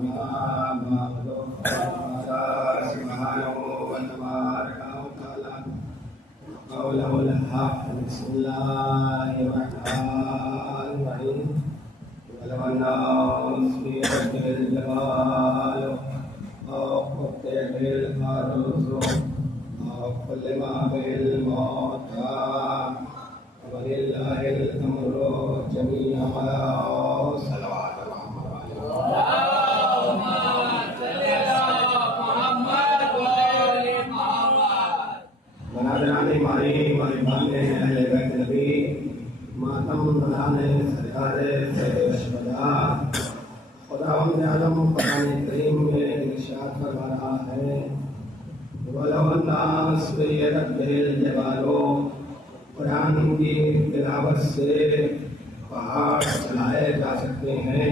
بسم الله الرحمن الرحيم ولو الناس في رب الجبال وقت بالأرض وكل ما بالموتى ولله الأمر جميعا صلوات محمد اللهم صل على محمد وآل محمد. بنادرانی ماری مہربان اہل بیت نبی ماتم بنانے سرکار سید شہداء خداوند عالم قرآن کریم میں ارشاد فرما رہا ہے وَلَوْ النَّاسُ سُيِّرَتْ بِهِ الْجِبَالُ قرآن کی تلاوت سے پہاڑ چلائے جا سکتے ہیں،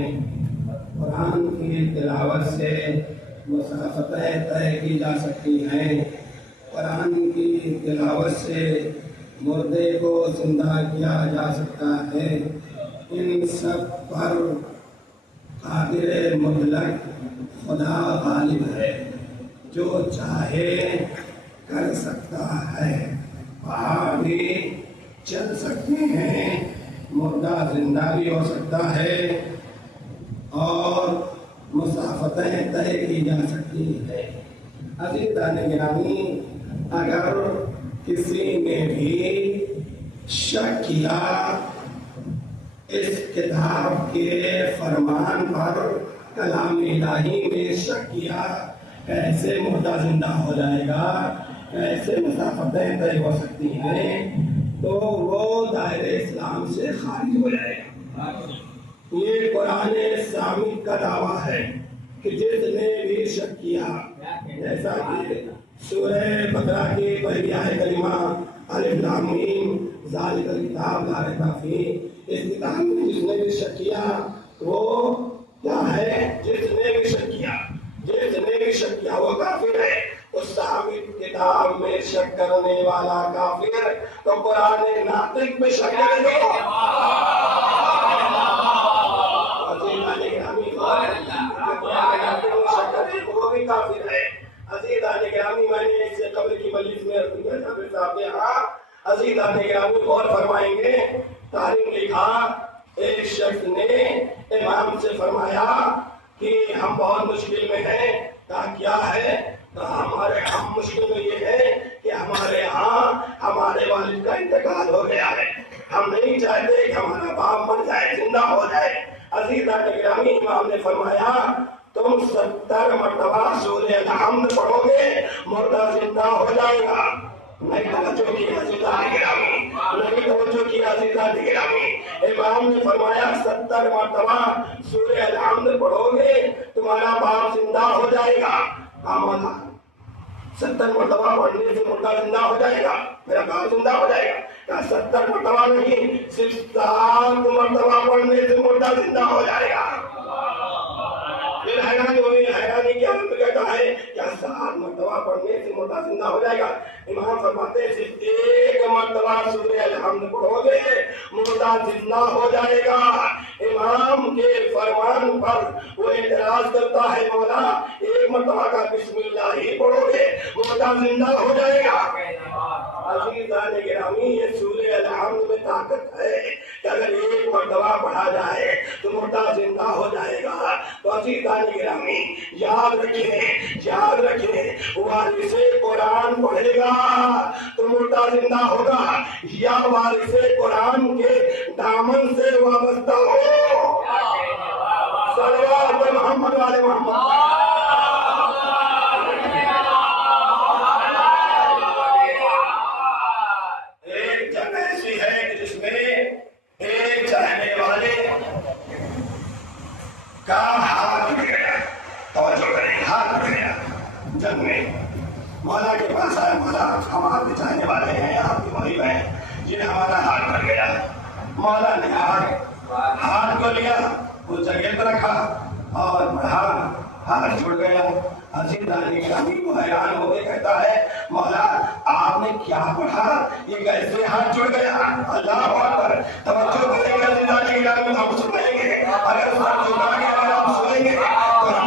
قرآن کی تلاوت سے مسافتیں طے کی جا سکتی ہیں، قرآن کی تلاوت سے مردے کو زندہ کیا جا سکتا ہے۔ ان سب پر قادر مطلق خدا غالب ہے، جو چاہے کر سکتا ہے۔ پہاڑ بھی چل سکتے ہیں، مردہ زندہ بھی ہو سکتا ہے اور مسافتیں طے کی جا سکتی ہے۔ عزیزان گرامی، اگر کسی نے بھی شک کیا اس کتاب کے فرمان پر، کلام الہی میں شک کیا کیسے مردہ زندہ ہو جائے گا، کیسے مسافتیں طے ہو سکتی ہیں، تو وہ دائرہ اسلام سے خارج ہو جائے گا۔ یہ قرآن ثابت کا دعویٰ ہے کہ جس نے بھی شک کیا، جیسا کہ سورہ بقرہ کی پہلی آیت کریمہ الف لام میم ذالک الکتاب لا ریب فیہ، اس کتاب میں جس نے بھی شک کیا وہ کیا ہے؟ جس نے بھی شک کیا وہ کافر ہے۔ اس ثابت کتاب میں شک کرنے والا کافر، تو قرآن ناطق میں شک کرے گا۔ وہ بھی کافر ہے۔ عزیزان گرامی، میں نے اس سے قبل کی مجلس میں جابر صاحب نے کہا، عزیزان گرامی غور فرمائیں گے، تاریخ لکھا ایک شخص نے امام سے فرمایا کہ ہم بہت مشکل میں ہیں۔ کہا کیا ہے؟ کہا ہمارے ہم مشکل میں یہ ہے کہ ہمارے ہاں ہمارے والد کا انتقال ہو گیا ہے، ہم نہیں چاہتے کہ ہمارا باپ مر جائے، زندہ ہو جائے۔ عزیزان گرامی، امام نے فرمایا تم 70 مرتبہ سورہ الحمد پڑھو گے، مردہ زندہ ہو جائے گا۔ نہیں توجہ کی عزیزان گرامی، امام نے فرمایا 70 مرتبہ سورہ الحمد پڑھو گے، تمہارا باپ زندہ ہو جائے گا۔ مولا 70 مرتبہ پڑھنے سے مردہ زندہ ہو جائے گا، میرا باپ زندہ ہو جائے گا۔ کہا 70 مرتبہ نہیں، صرف 7 مرتبہ پڑھنے سے مردہ زندہ ہو جائے گا۔ پھر حیرانی کیا کہتا ہے کیا 7 مرتبہ پڑھنے سے مردہ زندہ ہو جائے گا؟ امام فرماتے ہیں صرف 1 مرتبہ سورہ الحمد پڑھو گے، مردہ زندہ ہو جائے گا۔ امام کے فرمان پر وہ اعتراض کرتا ہے مولا 1 مرتبہ کا بسم اللہ ہی پڑھو گے، مردہ زندہ ہو جائے گا۔ عزیزان گرامی، یہ سورہ الحمد میں طاقت ہے کہ اگر 1 مرتبہ پڑھا جائے تو مردہ زندہ ہو جائے گا۔ تو عزیزان گرامی، یاد رکھیں وارث قرآن پڑھے گا تو مردہ زندہ ہوگا، یا وارث قرآن کے دامن سے وابستہ ہو۔ صلوات محمد والے محمد۔ ایک جگہ ایسی ہے جس میں ایک چاہنے والے کا ہاتھ اٹھ گیا، توجہ کریں، ہاتھ اٹھ گیا جنگ میں۔ مولا کے پاس آیا، مولا ہم آپ کے چاہنے والے ہیں، آپ کے محب ہیں، یہ ہمارا ہاتھ بھر گیا۔ مولا نے ہاتھ کو لیا، اس جگہ پر رکھا اور بڑھا، ہاتھ چھوڑ گیا۔ عزیزان گرامی، وہ حیران ہو کے کہتا ہے مولا آپ نے کیا پڑھا، یہ کیسے ہاتھ چھوڑ گیا؟ اللہ اکبر، توجہ کریں گے عزیزان گرامی، ہم سنیں گے، اگر ہم سنیں گے تو ہم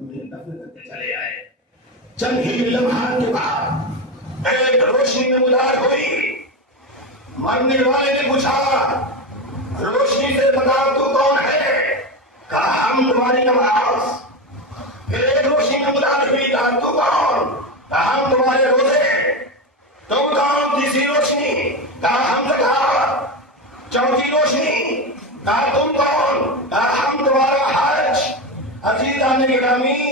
انہیں دفن کرتے چلے آئے۔ چند ہی لمحات کے بعد ایک روشنی نمودار ہوئی۔ مرنے والے نے پوچھا روشنی سے بتا تو کون ہے؟ کہا ہم تمہاری نماز۔ پھر ایک روشنی نمودار ہوئی، کہا تو کون؟ کہا ہم تمہارے روزے۔ تم کون؟ تیسری روشنی، کہا ہم زکات۔ چوتھی روشنی، کہا تم کون؟ کہا ہم تمہارا حج۔ عزیزان گرامی،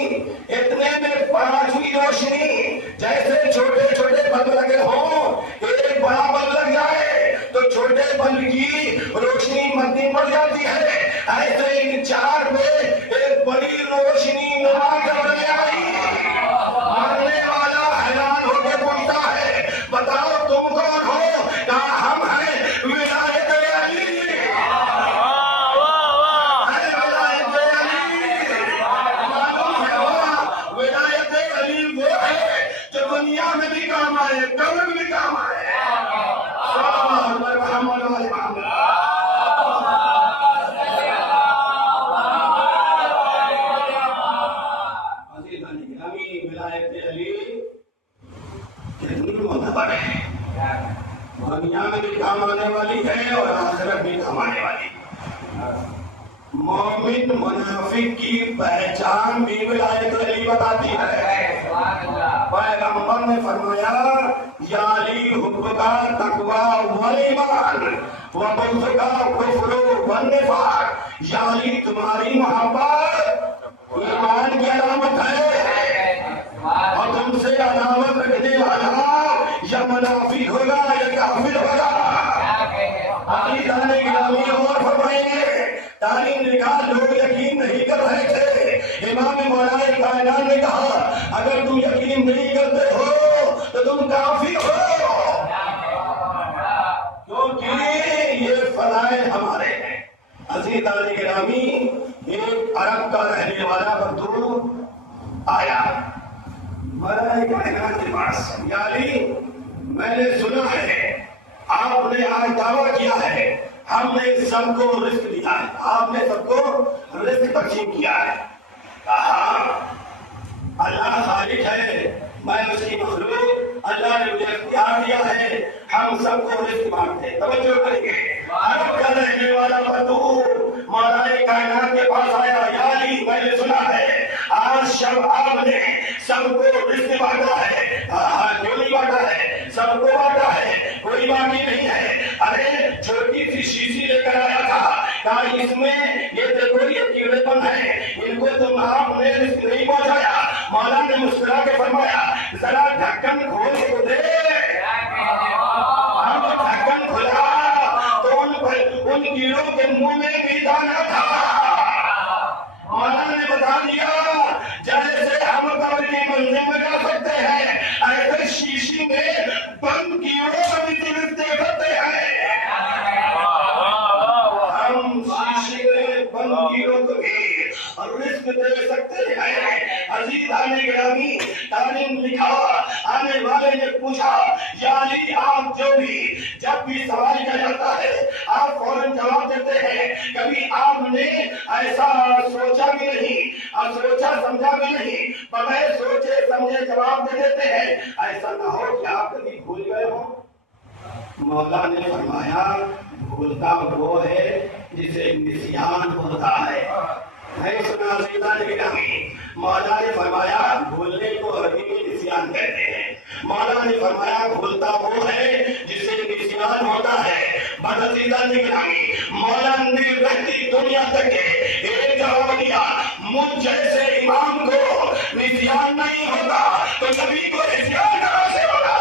اتنے میں پانچویں روشنی، جیسے چھوٹے چھوٹے بلب لگے ہوں، ایک بڑا بلب لگ جائے تو چھوٹے بلب کی روشنی مدنی پڑ جاتی ہے، ایسے ان چار پہ ایک بڑی روشنی نماز میں آئی۔ مرنے والا حیران ہو کے پوچھتا ہے بتاؤ تم کون ہو؟ کہا ہم ہیں ولایت علی۔ دنیا میں بھی کام آئے، قبر میں بھی کام آئے۔ محمد علی محمد۔ عزیزان گرامی، ولایت علی کتنی معتبر ہے، دنیا میں بھی کام آنے والی ہے اور آخرت بھی کام آنے والی ہے۔ مومن منافق کی پہچان بھی ولایت علی بتاتی ہے۔ پیغمبر نے فرمایا یا علی حب کا تقوی والایمان وبغض کا کفر والنفاق۔ یا علی تمہاری محبت ایمان کی علامت ہے، اور تم سے عداوت رکھنے والا یا منافق ہوگا یا کافر ہوگا۔ عزیزان گرامی اور فرمائیں گے تعلیم نکال لوگ یقین نہیں کر رہے تھے، امام مولا کائنات نے کہا اگر تم یقین نہیں کرتے ہو تو تم کافی ہو، کیونکہ یہ فضائل ہمارے ہیں۔ عزیزان گرامی، ایک عرب کا رہنے والا بدو آیا مولا کائنات کے پاس، یا علی میں نے سنا ہے آپ نے آج دعویٰ کیا ہے ہم نے سب کو رزق دیا ہے، آپ نے سب کو رزق تقسیم کیا ہے۔ کہا اللہ خالق ہے، میں اس کی مخلوق، اللہ نے مجھے اختیار دیا ہے، ہم سب کو رزق بانٹتے ہیں۔ توجہ کریں گے، عرب کا رہنے والا بدو مولا کائنات کے پاس آیا، یا علی میں نے سنا ہے آج شب آپ نے سب کو رزق بانٹا ہے۔ کیوں نہیں بانٹا ہے؟ سب کو بانٹا ہے، کوئی باقی نہیں ہے۔ ارے چھوٹی سی شیشی لے کر آیا تھا، کہا اس میں یہ دیکھو یہ کیڑے پن ہے، ان کو تم آپ نے رزق نہیں پہنچایا۔ مولا نے مسکرا کے فرمایا ذرا ڈھکن کھول کے دے۔ ہم ڈھکن کھلا تو ان کیڑوں کے منہ میں بھی دانا تھا۔ مولا نے بتا دیا جیسے ہم قبر کی منزل میں جا سکتے ہیں، ایسے شیشی میں بند کیڑوں کا بھی رزق دے سکتے ہیں۔ ہم شیشی میں بند کیڑوں کو بھی رزق دے سکتے ہیں۔ عزیزان گرامی، تعلیم لکھا آنے والے نے پوچھا یا علی آپ جو بھی جب بھی سوال کیا جاتا ہے آپ فوراً جواب دیتے ہیں، کبھی آپ نے ایسا سوچا بھی نہیں اور سوچا سمجھا بھی نہیں، بغیر سوچے سمجھے جواب دے دیتے ہیں، ایسا نہ ہو کہ آپ کبھی بھول گئے ہو؟ مولا نے فرمایا بھولتا وہ ہے جسے نسیان ہوتا ہے۔ نہیں سنا عزیزان گرامی، مولا نے فرمایا بھولنے کو عربی نسیان کہتے ہیں۔ مولا نے فرمایا بھولتا وہ ہے جسے نسیان ہوتا ہے۔ بس عزیزان گرامی، مولا نے رہتی دنیا تک ایک جواب دیا، مجھ جیسے امام کو نسیان نہیں ہوتا تو نبی کو نسیان کہاں سے ہوگا؟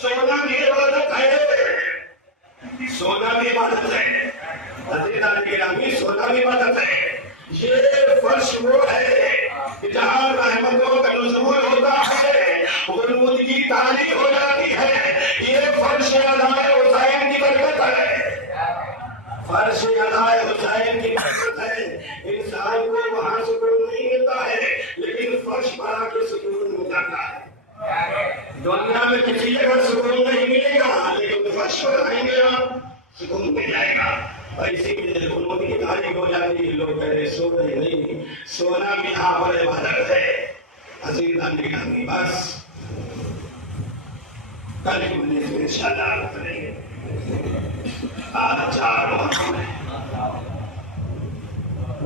سونا بھی عبادت ہے، سونا بھی عبادت ہے، عزیزان گرامی سونا بھی عبادت ہے۔ یہ فرش وہ ہے جہاں رحمتوں کا نزول ہوتا ہے، غنود کی تعلیم ہو جاتی ہے، یہ فرش ادائے حسین کی برکت ہے۔ فرش ادائے حسین کی برکت ہے، انسان کو وہاں سکون نہیں ملتا ہے لیکن فرش پر آ کے سکون مل جاتا ہے۔ دنیا میں کسی جگہ سکون نہیں ملے گا لیکن فرش پر آئیں گے آپ سکون مل جائے گا۔ اور اسی لیے انہوں کی تاریخ ہو جاتی ہے، لوگ کہہ رہے سو رہے نہیں، سونا بھی یہاں پر عبادت ہے۔ عزیزان گرامی، بس کل کی مجلس میں انشاءاللہ کریں گے۔ آج 4 محرم ہے،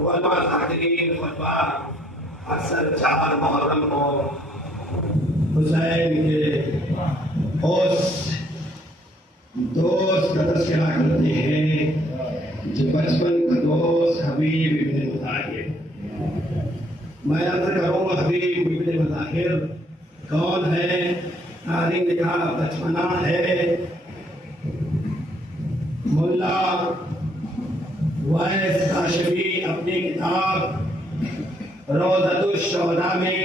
علماء ذاکرین خطبہ اکثر 4 محرم کو حسین کے اس دوست کا تذکرہ کرتے ہیں جو بچپن کا دوست حبیب ابن مظاہر۔ میں عرض کروں حبیب ابن مظاہر کون ہے؟ تاریخ کا بچپنا ہے۔ ملا ویس کاشفی اپنی کتاب روضۃ الشہداء میں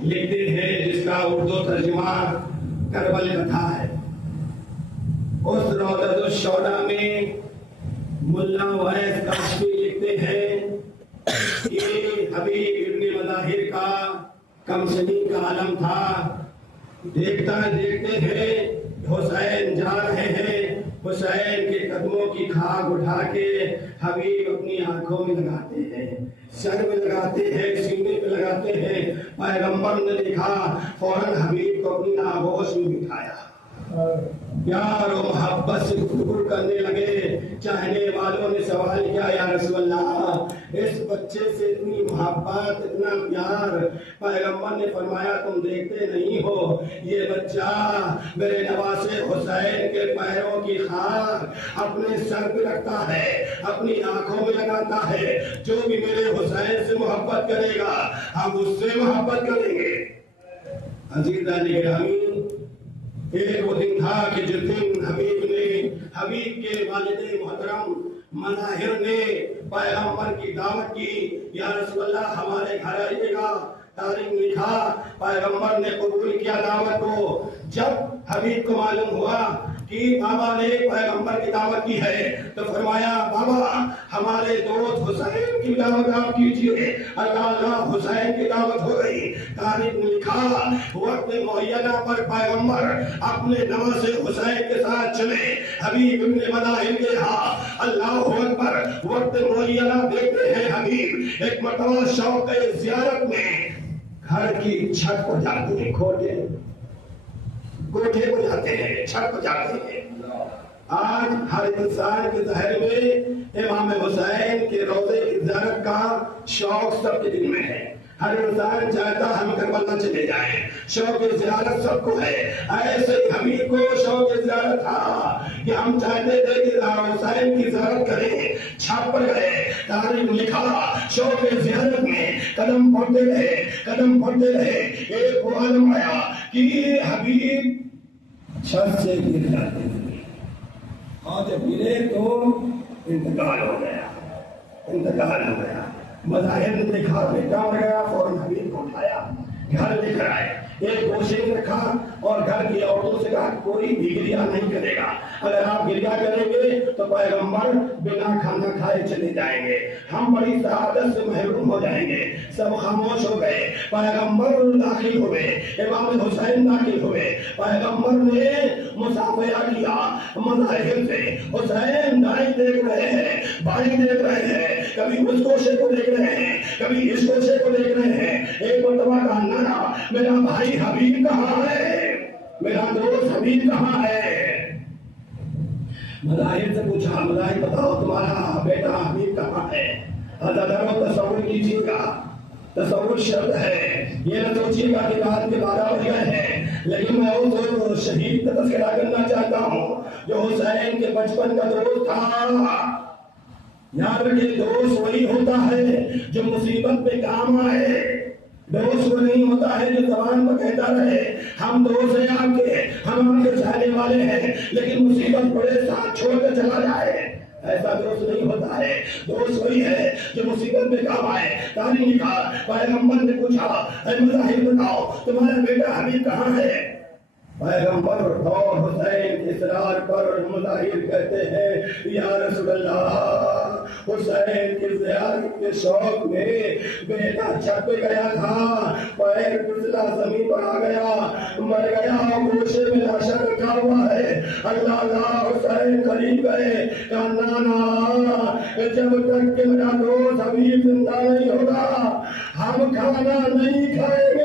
لکھتے ہیں، جس کا اردو ترجمہ کربل کتھا ہے۔ اس روضۃ الشہداء میں ملا ویس کاشفی لکھتے ہیں کہ حبیب ابن مظاہر کا کم سنی کا عالم تھا۔ دیکھتے ہیں حسین جا رہے ہیں، حسین کے قدموں کی خاک اٹھا کے حبیب اپنی آنکھوں میں لگاتے ہیں، سر میں لگاتے ہیں، سینے پہ لگاتے ہیں۔ پیغمبر نے دیکھا، فوراً حبیب کو اپنی آغوش میں بٹھایا، پیار و محبت سے گفتگو کرنے لگے۔ چاہنے والوں نے سوال کیا، یا رسول اللہ اس بچے سے اتنی محبت، اتنا پیار؟ پیغمبر نے فرمایا تم دیکھتے نہیں ہو، یہ بچہ میرے نواسے حسین کے پیروں کی خاک اپنے سر پہ رکھتا ہے، اپنی آنکھوں میں لگاتا ہے۔ جو بھی میرے حسین سے محبت کرے گا ہم اس سے محبت کریں گے۔ عزیزان گرامی، ایک وہ دن تھا کہ جس دن حبیب کے والد محترم مظاہر نے پیغمبر کی دعوت کی، یا رسول اللہ ہمارے گھر آئیے گا۔ تاریخ لکھا، پیغمبر نے قبول کیا دعوت کو۔ جب حبیب کو معلوم ہوا کہ بابا نے پیغمبر کی دعوت کی ہے تو فرمایا، بابا ہمارے دوست حسین کی دعوت آپ کیجئے۔ اللہ حسین کی دعوت ہو گئی۔ تاریخ نے لکھا، وقت معینہ پر پیغمبر اپنے نواسے حسین کے ساتھ چلے حبیب ابن مظاہر کے ہاں۔ اللہ اکبر، وقت معینہ دیکھتے ہیں حبیب ایک مرتبہ شوق زیارت میں گھر کی چھت پر جاتے ہیں، کوٹھے کو جاتے ہیں، چھت پر جاتے ہیں۔ آج ہر انسان کے ذہن میں امام حسین کے روضے کی زیارت کا شوق سب کے دل میں ہے۔ ہر انسان چاہتا ہم کربلا چلے جائیں، شوق زیارت سب کو ہے۔ ایسے ہی حبیب کو شوق زیارت تھا کہ ہم چاہتے تھے کہ حسین کی زیارت کریں۔ چھت پر گئے، تاریخ لکھا، شوق زیارت میں قدم پڑتے رہے۔ ایک وہ عالم آیا کہ حبیب چھت سے گر جاتے ہیں، اور جب گرے تو انتقال ہو گیا۔ مظاہر نے دیکھا بیٹا مر گیا، فوراً حبیب کو اٹھایا، گھر لے کر آئے، ایک گوشے میں رکھا اور گھر کی عورتوں سے کہا کوئی بھی گریا نہیں کرے گا، اگر آپ گریا کریں گے تو پیغمبر بنا کھانا کھائے چلے جائیں گے، ہم بڑی سعادت سے محروم ہو جائیں گے۔ سب خاموش ہو گئے۔ پیغمبر داخل ہوئے، امام حسین داخل ہوئے۔ پیغمبر نے مصافحہ کیا مظاہر سے۔ حسین دائیں دیکھ رہے ہیں، بائیں دیکھ رہے ہیں، کبھی اس کوشے کو دیکھ رہے ہیں، کبھی اس کوشے کو دیکھ رہے ہیں۔ ایک مرتبہ کہا، نانا میرا بھائی حبیب کہاں ہے، میرا دوست حبیب کہاں ہے؟ مظاہر سے پوچھا، مظاہر بتاؤ تمہارا بیٹا حبیب کہاں ہے؟ حضرت تصور کیجیے گا، تصور شرط ہے، یہ نہ سوچیے گا کہ رات کے 12 بج گئے ہیں، لیکن میں اس شہید کا تذکرہ کرنا چاہتا ہوں جو حسین کے بچپن کا دوست تھا۔ یاد رکھیں، دوست وہی ہوتا ہے جو مصیبت پہ کام آئے، دوست وہ نہیں ہوتا ہے جو زبان پر کہتا رہے ہم دوست ہیں آپ کے، ہم آپ کے چاہنے والے ہیں، لیکن مصیبت پڑے ساتھ چھوڑ کر چلا جائے۔ ایسا دوست نہیں ہوتا ہے، دوست وہی ہے جو مصیبت میں کام آئے۔ تاریخ لکھا، پیغمبر نے پوچھا، اے مظاہر بتاؤ تمہارا بیٹا حبیب کہاں ہے؟ پیغمبر اور حسین کے اصرار پر مظاہر کہتے ہیں یا رسول اللہ حسین کی زیارت کے شوق میں بیٹا چھپ گیا تھا، پیر پھسلا زمین پر آ گیا، مر گیا، گوشے میں لاشا رکھا ہوا ہے۔ اللہ اللہ حسین قریب گئے، کہا نانا جب تک کہ میرا دوست حبیب زندہ نہیں ہوگا ہم کھانا نہیں کھائیں گے۔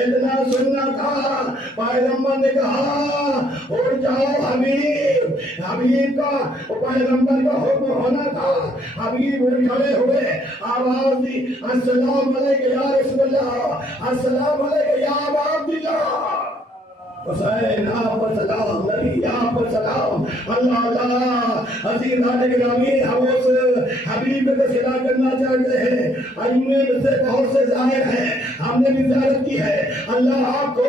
اتنا سننا تھا، پیغمبر نے کہا اٹھ جاؤ حبیب، حبیب کا پیغمبر کا حکم ہونا تھا۔ حبیب اٹھ کھڑے ہوئے، آواز دی السلام علیکم یا رسول اللہ، السلام علیکم یا ابا عبداللہ۔ حسین آپ پر سلام، نبی آپ پر سلام۔ اللہ اللہ عزیزان گرامی، ہم اس حبیب کو صدا کرنا چاہتے ہیں۔ ائمے میں سے بہت سے زائر ہیں، ہم نے بھی زیارت کی ہے۔ اللہ آپ کو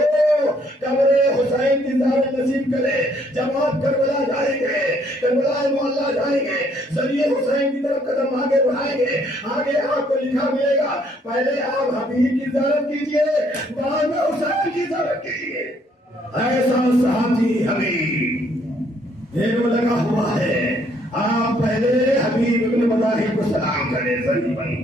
قبر حسین کی زیارت نصیب کرے۔ جب آپ کربلا جائیں گے، کربلا معلیٰ جائیں گے، ذریعے حسین کی طرف قدم آگے بڑھائیں گے، آگے آپ کو لکھا ملے گا پہلے آپ حبیب کی زیارت کیجئے، بعد میں حسین کی زیارت کیجئے۔ ایسا ساتھی حبیب دیرو لگا ہوا ہے، آپ پہلے حبیب ابن مظاہر کو سلام کریں، ذریعہ بنی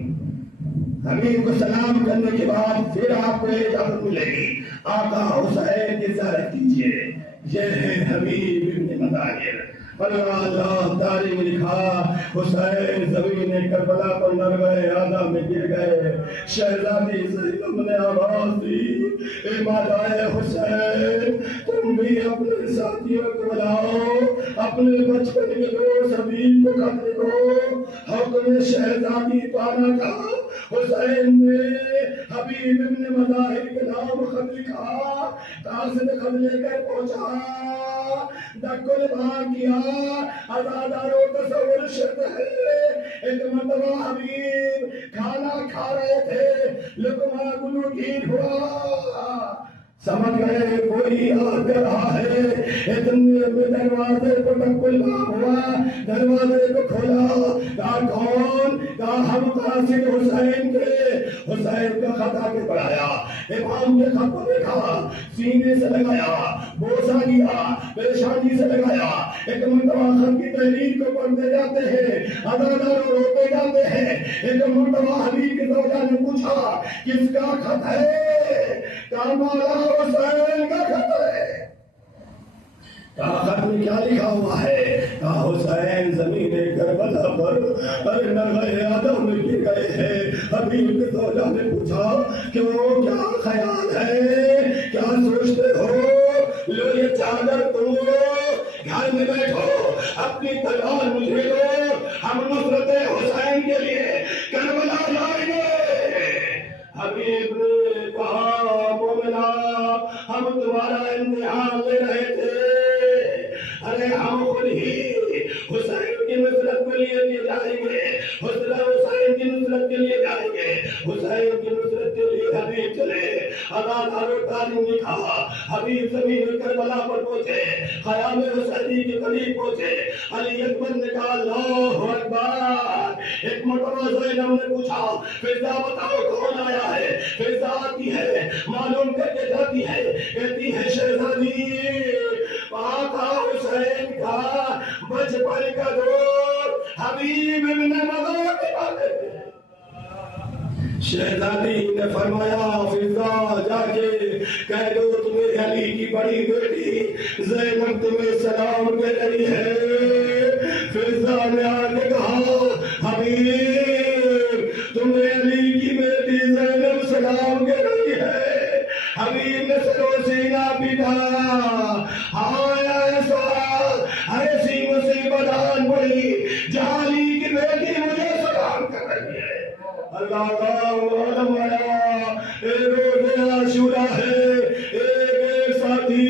حبیب کو سلام کرنے کے بعد پھر آپ کو اجازت ملے گی آقا حسین کی زیارت کیجئے۔ یہ ہے حبیب ابن مظاہر۔ اللہ اللہ تاریخ میں لکھا حسین زمین کربلا پر مر گئے، آدھا میں گر گئے، شہزادی زینب نے آواز دی اے مادائے حسین تم بھی اپنے ساتھیوں کو بلاؤ، اپنے بچپن کے دوست حبیب کو خط لکھو۔ حکم شہزادی پانا تھا، حسین نے حبیب ابن مظاہر کے نام خط لکھا، قاصد خط لے کر پہنچا، دکل بھاگ کیا، ازاداروں تصور شرط ہے۔ ایک مرتبہ حبیب کھانا کھا رہے تھے، لقمہ گلوگیر ہوا، سمجھ گئے کوئی آ رہا ہے، اتنے میں دروازے پر دکل بھاگ ہوا، دروازے کو کھولا، کہا کون؟ کہا ہم قاصد حسین کے۔ حسین کا خط آ کے پڑھایا، امام کے خط کو دیکھا، سینے سے لگایا، بوسہ دیا، پیشانی سے لگایا۔ ایک مرتبہ خط کی تحریر کو پڑھتے جاتے ہیں، ادادار روتے جاتے ہیں۔ ایک مرتبہ حبیب کی زوجہ نے پوچھا کس کا خط ہے؟ کہا مولا حسین کا خط ہے۔ کہا خط میں کیا لکھا ہوا ہے؟ کہا حسین زمین کربلا پر ارے نغے آدم میں گر گئے ہیں۔ حبیب کی زوجہ نے پوچھا کیوں، کیا خیال ہے، کیا سوچتے ہو؟ لو یہ چادر تم گھر میں بیٹھو، اپنی تلوار مجھے دو، ہم نصرت حسین کے لیے کربلا جائیں گے۔ حبیب نے کہا مومنا ہم تمہارا امتحان لے رہے تھے، ارے ہم خود ہی حسین کی نصرت کے لیے جائیں گے، حسین کی نصرت کے لیے جائیں گے، حسین کی نصرت کے لیے حبیب چلے۔ ادادارو تعلیم لکھا، حبیب زمین کربلا پر پہنچے، خیام حسینی کے قریب پہنچے، علی اکبر نے کہا اللہ اکبر۔ ایک مرتبہ زینب نے پوچھا فضا بتاؤ کون آیا ہے؟ فضا آتی ہے، معلوم کر کے جاتی ہے، کہتی ہے شہزادی آقا حسین کا بچپن کا دوست حبیب ابن مظاہر۔ شہزادی نے فرمایا فضا جا کے کہہ دو تمہیں علی کی بڑی بیٹی زینب تمہیں سلام کہہ رہی ہے۔ فضا نے آ کے کہا حبیب تمہیں علی کی بیٹی زینب سلام کہہ رہی ہے۔ حبیب نے سرو سینہ پیٹا، ہائے ایسا ایسی مصیبت آن پڑی جہاں علی کی بیٹی مجھے سلام کر رہی ہے۔ اللہ علم روز عاشورہ ہے، ایک ساتھی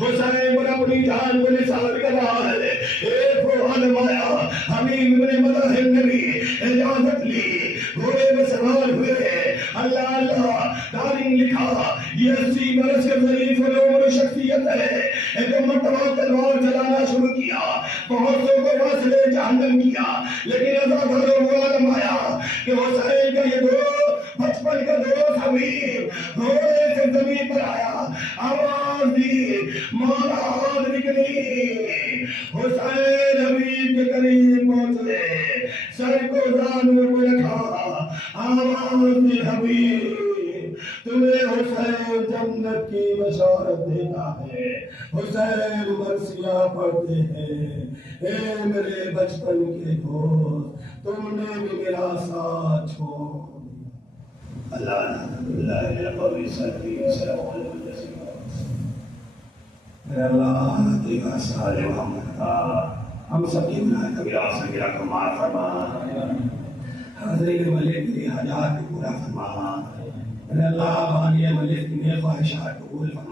حسین پر اپنی جان کو نثار کر رہا ہے۔ ایک علماء حبیب ابن مظاہر نے بھی اجازت لی، گھوڑے میں سوار ہوئے، اللہ اللہ تاریخ لکھا یہ 80 برس کے ضعیف العمر شخصیت ہے۔ ایک مرتبہ تلوار چلانا شروع کیا، بہت سو کو واسلے جہنم کیا، لیکن ازاداروں کو علم آیا کہ حسین کا یہ بچپن کا دوست حبیب گھوڑے سے زمین پر آیا، آواز دی مولا آواز نکلی، حسین حبیب کے قریب پہنچے، سر کو زانوں پہ رکھا، آواز دی حبیب تمہیں حسین جنت کی بشارت دیتا ہے، حسین مرثیہ پڑھتے ہیں، اے میرے بچپن کے دوست تم نے بھی میرا ساتھ چھوڑ دیا۔ اللہ قوی سردی اللہ دیکھا سارے محمد کا ہم سب کی گناہ کبیرہ صغیرہ کو معاف فرما، حاضرین ملک کی حاجات کو پورا فرما، اللہ بانی ملک کی نیک خواہشات قبول فرما۔